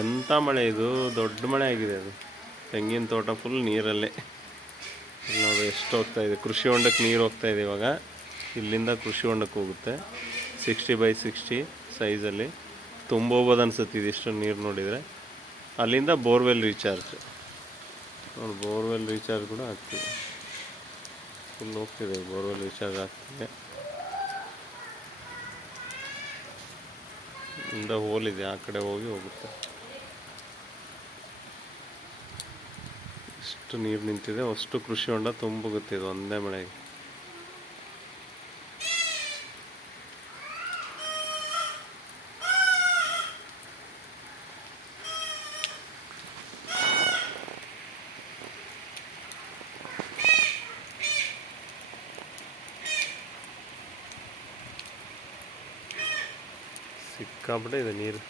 ಎಂಥ ಮಳೆ ಇದು, ದೊಡ್ಡ ಮಳೆ ಆಗಿದೆ ಅದು. ತೆಂಗಿನ ತೋಟ ಫುಲ್ ನೀರಲ್ಲೇ. ನೋಡಿ ಎಷ್ಟು ಹೋಗ್ತಾ ಇದೆ, ಕೃಷಿ ಹೊಂಡಕ್ಕೆ ನೀರು ಹೋಗ್ತಾ ಇದೆ ಇವಾಗ. ಇಲ್ಲಿಂದ ಕೃಷಿ ಹೊಂಡಕ್ಕೆ ಹೋಗುತ್ತೆ 60x60 ಸೈಜಲ್ಲಿ. ತುಂಬೋಬೋದು ಅನ್ಸುತ್ತೆ ಇದಿಷ್ಟು ನೀರು ನೋಡಿದರೆ. ಅಲ್ಲಿಂದ ಬೋರ್ವೆಲ್ ರೀಚಾರ್ಜ್ ನೋಡಿ, ಬೋರ್ವೆಲ್ ರೀಚಾರ್ಜ್ ಕೂಡ ಆಗ್ತಿದೆ. ಫುಲ್ ಹೋಗ್ತಿದೆ, ಬೋರ್ವೆಲ್ ರೀಚಾರ್ಜ್ ಆಗ್ತಿದೆ. ಇಂದ ಹೋಲ್ ಇದೆ, ಆ ಕಡೆ ಹೋಗುತ್ತೆ. ಎಷ್ಟು ನೀರು ನಿಂತಿದೆ, ಅಷ್ಟು ಕೃಷಿ ಹೊಂಡ ತುಂಬೋಗುತ್ತೆ ಇದು ಒಂದೇ ಮಳೆಗೆ. ಸಿಕ್ಕಾಪಟ್ಟೆ ಇದೆ ನೀರು.